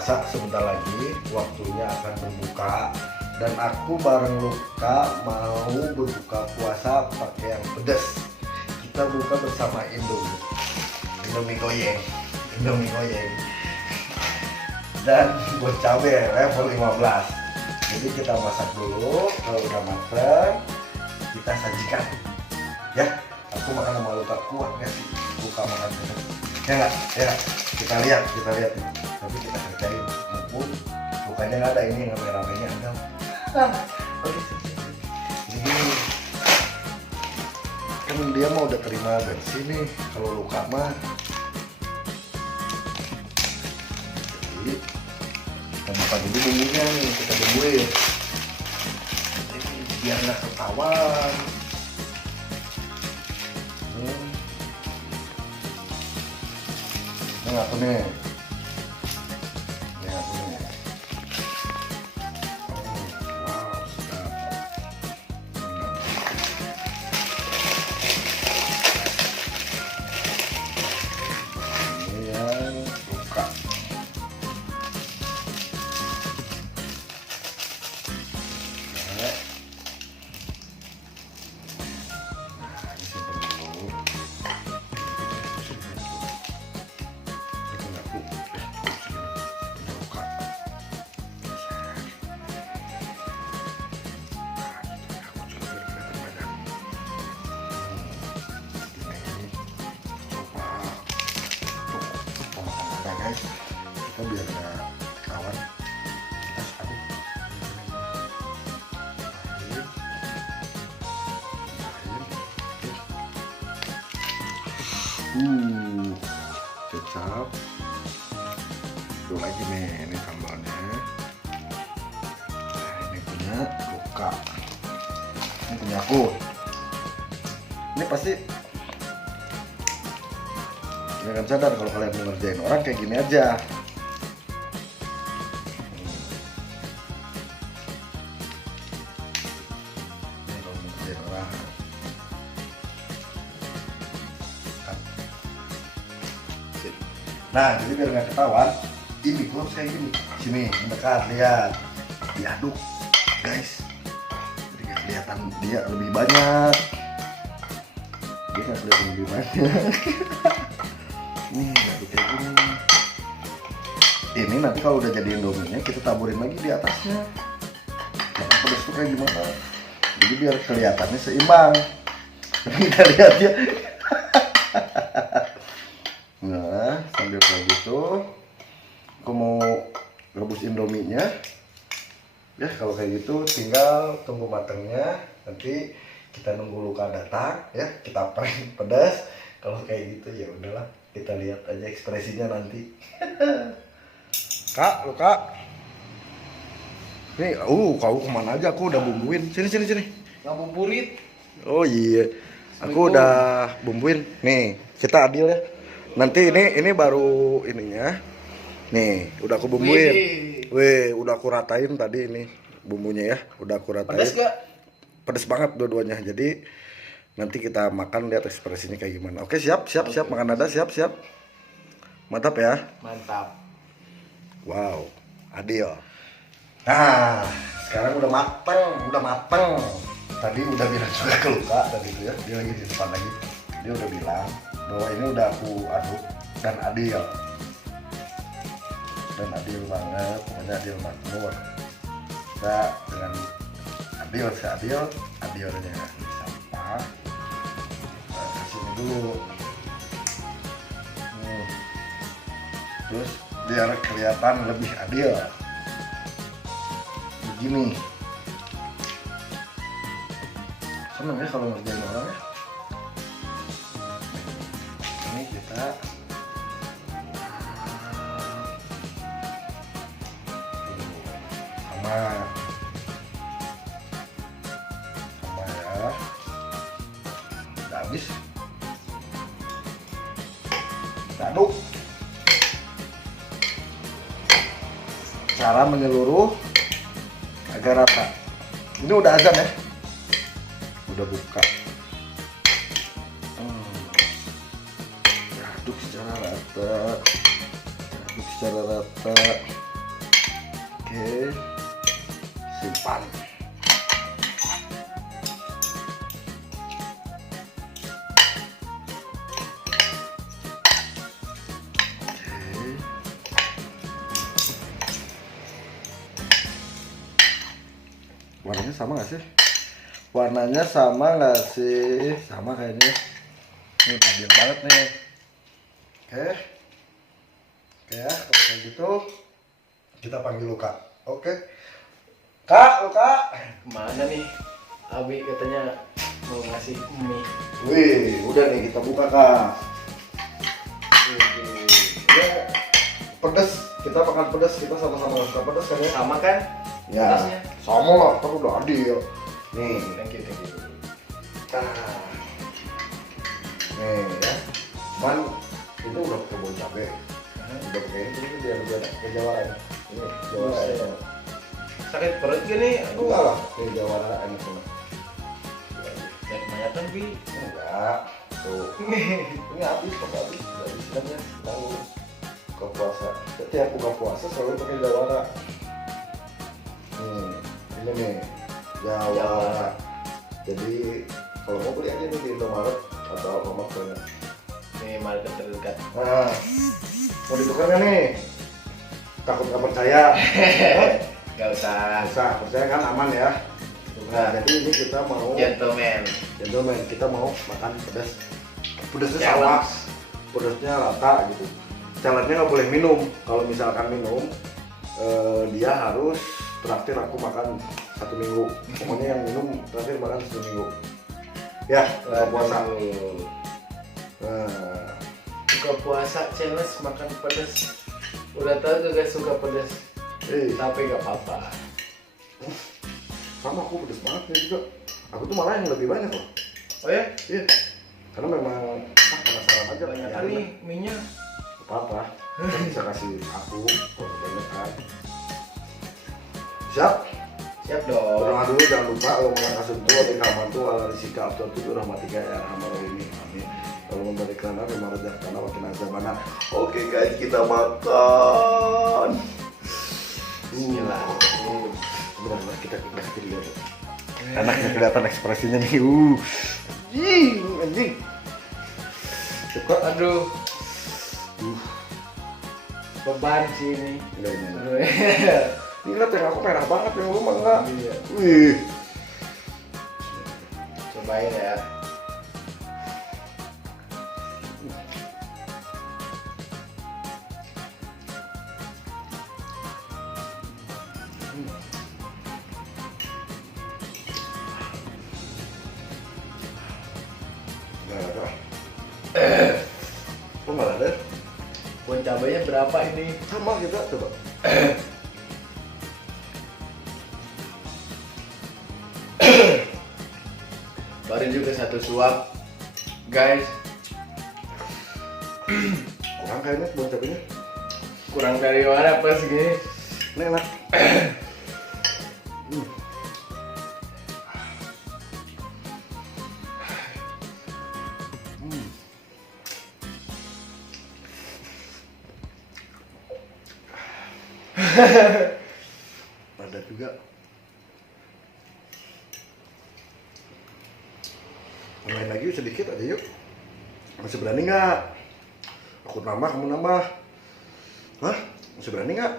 puasa sebentar lagi, waktunya akan berbuka. Dan aku bareng Luka mau berbuka puasa pakai yang pedas. Kita buka bersama Indomie goyang. Dan buat cabai level 15. Jadi kita masak dulu, kalau udah matang kita sajikan. Ya, aku makan sama Luka kuat nggak sih? Buka makan pedas. Ya nggak? Ya, kita lihat. Tapi kita kerjain. Mumpung Lukanya nggak ada, ini yang rame-ramenya ada. Oke. Jadi kan dia mau udah terima bensin nih. Kalau Luka mah, jadi kita buka dulu bumbunya nih, kita bumbuin. Jadi biar nggak ketahuan. Ini aku nih. Kita biar nggak kawan, kita aduk. Kecap. Tuh lagi nih, ini sambalnya. Nah, ini punya Luka. Ini punya aku. Ini pasti jangan sadar kalau kalian mau ngerjain orang kayak gini aja. Ini kalau mau ngerjain orang. Nah, jadi biar nggak ketahuan, ini gue harus kayak gini. Sini, mendekat, lihat, diaduk, guys. Jadi kelihatan dia lebih banyak. Dia nggak kelihatan lebih banyak. Nih, jadi kayak gini. Ini nanti kalau udah jadi indominya kita taburin lagi di atasnya. Nah, pedas tuh kayak gimana? Jadi biar kelihatannya seimbang. Kita lihat ya. Nah, sambil kayak gitu, aku mau rebus indominya. Ya, kalau kayak gitu tinggal tunggu matangnya. Nanti kita nunggu Luka datang, ya kita prank pedas. Kalau kayak gitu ya udahlah. Kita lihat aja ekspresinya nanti. Kak, Luka. Nih, kau kemana aja? Aku udah bumbuin. Sini. Ngabuburit. Oh iya, aku udah bumbuin. Nih, kita adil ya. Nanti ini baru ininya. Nih, udah aku bumbuin. Wih, udah aku ratain tadi ini bumbunya ya. Udah aku ratain. Pedas gak? Pedas banget dua-duanya. Jadi nanti kita makan, lihat ekspresinya kayak gimana. Oke, siap. Makan ada, siap. Mantap ya. Mantap. Wow, adil. Nah, sekarang udah mateng. Tadi udah bilang juga ke Luka tadi itu ya. Dia lagi di depan lagi. Dia udah bilang bahwa ini udah aku aduk dan adil. Adil banget, pokoknya adil makmur. Kita dengan adilnya sampah. Kasih ini dulu. Terus biar kelihatan lebih adil. Begini. Seneng ya kalau ngerjain orang ya. Ini kita sama ya. Udah habis. Kita aduk. Cara menyeluruh agar rata. Ini udah azan ya. Udah buka. Aduk secara rata. Oke, simpan. Warnanya sama nggak sih? Warnanya sama nggak sih? Sama kayaknya. Ini adil banget nih. Oke. Oke ya, kalau kayak gitu kita panggil Luka. Oke. Kak, Luka. Kemana nih? Abi katanya mau ngasih mie. Wih, udah nih kita buka, Kak. Ya, pedas. Kita makan pedas. Kita sama-sama suka pedas kan ya? Sama kan? Ya, Pedasnya? sama lah. Kan udah adil. Nih. Thank you. Nah, nih ya, cuman itu udah pakai bawang cabai, udah pakai ini biar jawara ya. Ini jawara ya. Sakit perut gak nih? Aduh enggak lah, ini jawara enak banget. Banyak banyakan Bi. Enggak, tuh. Ini habis kan ya, tahu buka puasa. Setiap buka puasa selalu pakai jawara. Ini nih jawara. Jadi kalau mau beli aja nih di Indomaret atau Alfamart banyak. Nih market terdekat. Nah, mau ditukar nggak nih? Takut nggak percaya? Gak usah. Bisa, percaya kan aman ya. Nah, jadi ini kita mau Gentleman. kita mau makan pedas. Pedasnya sama, pedasnya rata gitu. Challenge-nya nggak boleh minum. Kalau misalkan minum, dia harus traktir aku makan 1 minggu. Pokoknya yang minum traktir makan 1 minggu. Ya, buka puasa. Nah, Buka puasa challenge makan pedas. Udah tahu gak suka pedas, tapi gak apa-apa. sama aku pedas banget ya juga. Aku tuh malah yang lebih banyak loh. Oh ya? Iya. Karena memang penasaran aja. Banyak ya, kan nih minyak. Apa-apa. Kan bisa kasih aku kalau banyak kan. Siap? Siap dong. Berdoa dulu, jangan lupa kalau mau kasih tuh ada kaman tuh ala risika atau tuh rahmatika ya rahmar ini. Amin. Kalau memberi kerana memang rejak karena makin azabana. Oke guys, kita makan. Bismillah. Benar-benar kita kasih lihat. Anaknya kelihatan ekspresinya nih. Anjing. Suka. Aduh. Beban sih ini. Enggak ini. Aduh. Gila, yang aku merah banget, yang lu mah enggak. Iya. Wih. Cobain ya. Enggak ada. Kok enggak ada? Buat cabainya berapa ini? Sama kita coba. Baru juga 1 suap, guys. Kurang kayaknya buat cabenya. Kurang dari mana pas gini? Ini enak. Padat juga. Tambahin lagi sedikit aja yuk. Masih berani nggak? Aku nambah, kamu nambah. Hah? Masih berani nggak?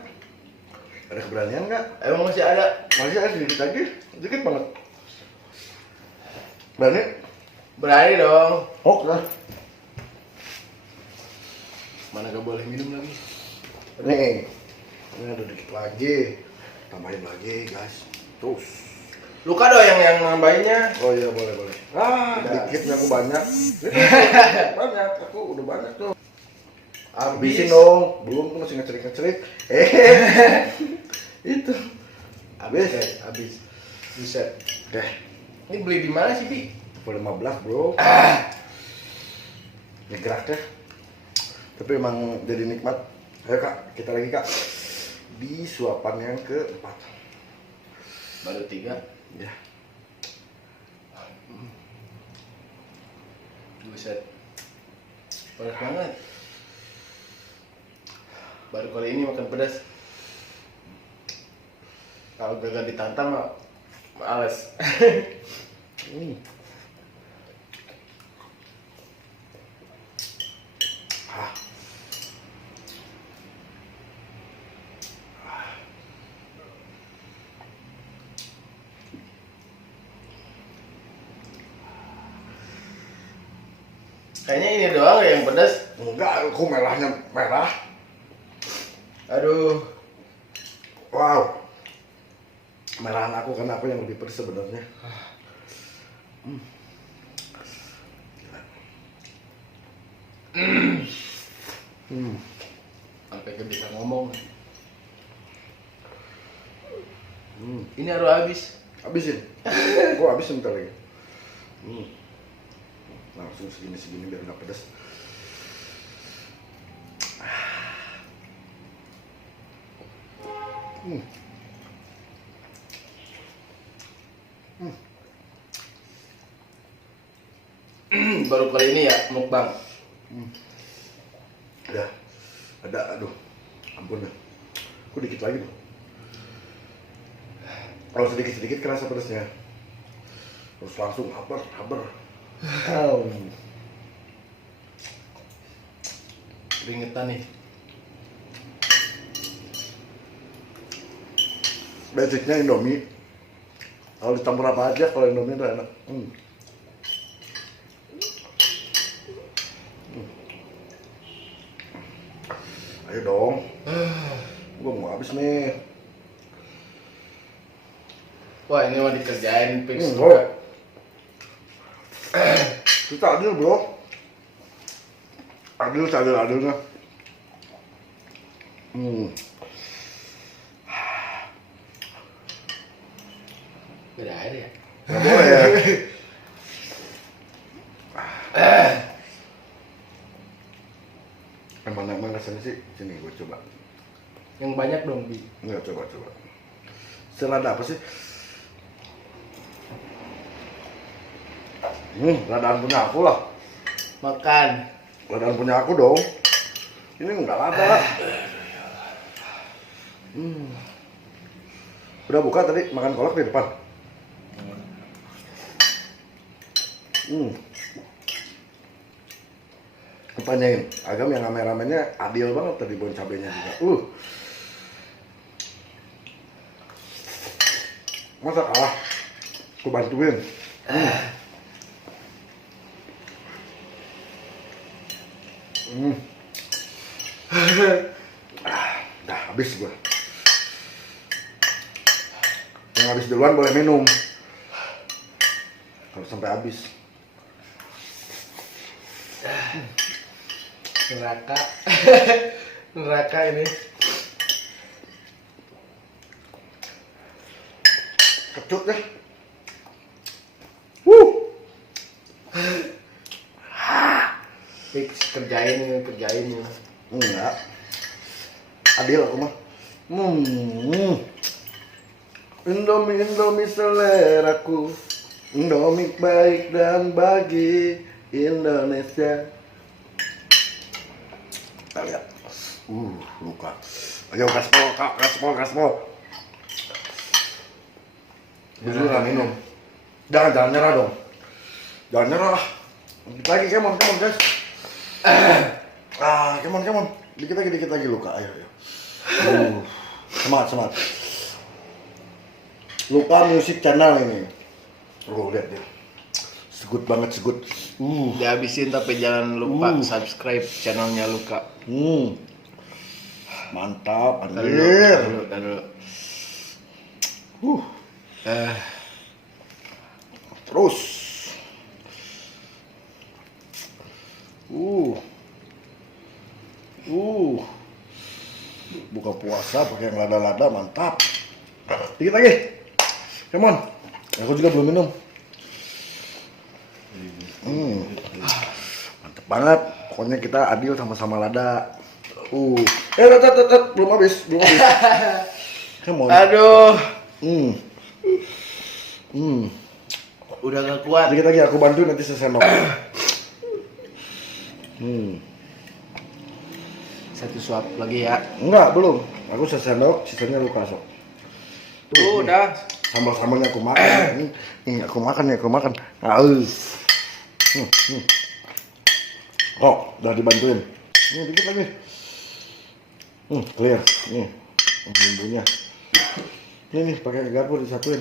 Ada keberanian nggak? Emang masih ada? Masih ada sedikit lagi, sedikit banget. Berani? Berani dong. Oke. Mana gak boleh minum lagi? Nih, ini ada dikit lagi. Tambahin lagi guys. Terus. Luka dong yang nambahinnya. Oh iya boleh. Ah, Tidak. dikitnya aku banyak. Ini banyak, aku udah banyak tuh. Habis. Habisin dong, belum tuh masih ngecerik. Itu. Habis. Habis. Buset. Deh, Ini beli di mana sih, Bi? level 15 bro. Ini gerak deh. Tapi emang jadi nikmat. Ayo kak, kita lagi kak. Di suapan yang keempat. Baru 3. Ya. Buset. Panas banget. Baru kali ini makan pedas. Kalau gagal ditantang mah males. Kayaknya ini doang yang pedas. Enggak, aku merahnya merah. Aduh. Wow. Merahan aku karena aku yang lebih pedas sebenarnya. Sampai gak bisa ngomong. Ini harus habis. Habisin. Gua habisin bentar lagi. Langsung segini biar nggak pedas. Baru kali ini ya mukbang. Aduh, ampun dah. Aku dikit lagi dong. Kalau sedikit kerasa pedasnya. Terus langsung haber. Keringetan nih. Basicnya Indomie. Kalau dicampur apa aja, kalau Indomie udah enak. Ayo dong. Gua mau habis nih. Wah, ini mah dikerjain fix. Kita adil bro. Adilnya. Beda air ya. Gak boleh ya. Emang rasanya sih. Sini gue coba. Yang banyak dong, Bi. Enggak, coba. Selada apa sih? Ladaan punya aku lah. Makan. Ladaan punya aku dong. Ini enggak lada. Udah buka tadi makan kolak di depan. Tanyain, Agam yang rame-ramenya adil banget tadi bon cabenya juga. Masa kalah? Aku bantuin. Dah habis gua. Yang habis duluan boleh minum. Kalau sampai habis. Neraka ini. Kecut deh. Fix kerjain ini. Enggak. Adil aku mah. Indomie seleraku. Indomie baik dan bagi Indonesia. Kita lihat. Luka. Ayo gaspol, Kak. Gaspol. Beneran minum. Jangan nyerah dong. Jangan nyerah. Dikit lagi, come on guys. Come on. Dikit lagi Luka. Ayo. Semangat. Luka Music Channel ini. Lihat dia. Segut banget. Dihabisin tapi jangan lupa subscribe channelnya Luka. Mantap, anjir. Taruh. Terus. Buka puasa pakai yang lada-lada, mantap. Dikit lagi. Come on. Aku juga belum minum. Mantap banget. Pokoknya kita adil sama-sama lada. Belum habis. Come on. Aduh. Udah gak kuat. Dikit lagi aku bantu nanti sesendok. Satu suap lagi ya. Enggak, belum. Aku sesendok, sisanya Luka sok. Tuh, udah. Sambal-sambalnya aku makan. Nih, aku makan nih, aku makan. Aus. Oh, udah dibantuin. Nih dikit lagi. Clear. Nih, bumbunya. Ini nih pakai garpu disatuin.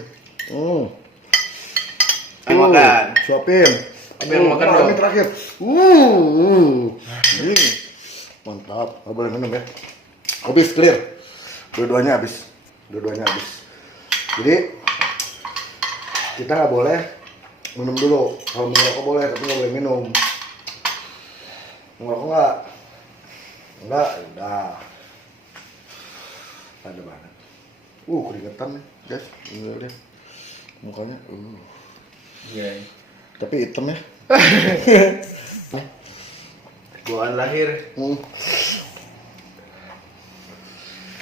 Ayo makan. Suapin. Abi yang makan dong. Ini terakhir. Ini mantap. Nggak boleh minum ya. Habis clear. Dua-duanya habis. Jadi kita nggak boleh minum dulu. Kalau merokok boleh, tapi nggak boleh minum. Ngerokok nggak? Enggak, udah. Ada banget. Keringetan nih, guys. Lihat deh. Mukanya. Iya. Tapi hitam ya. Bawaan lahir.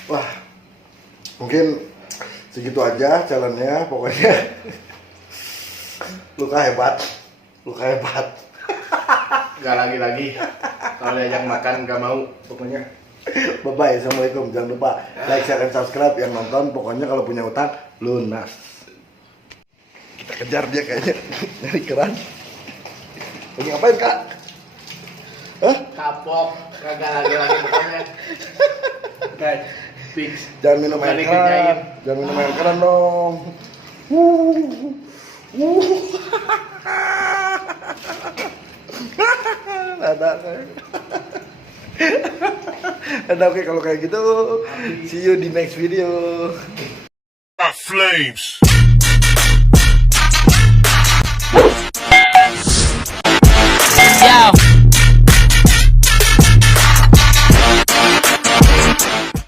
Wah, mungkin segitu aja challenge-nya. Pokoknya Luka hebat. Gak lagi. Kalau diajak makan gak mau. Pokoknya bye-bye, assalamualaikum. Jangan lupa like, share, dan subscribe. Yang nonton pokoknya kalau punya utang lunas. Kita kejar dia kayaknya dari keran. Lagi ngapain, Kak? Hah? Kapok. Kagak lagi pokoknya. Guys, fix. Jangan minum Bukan air dikerjain. keran. Jangan minum air keran dong. Ada oke kalau kayak gitu. See you di next video. Flames.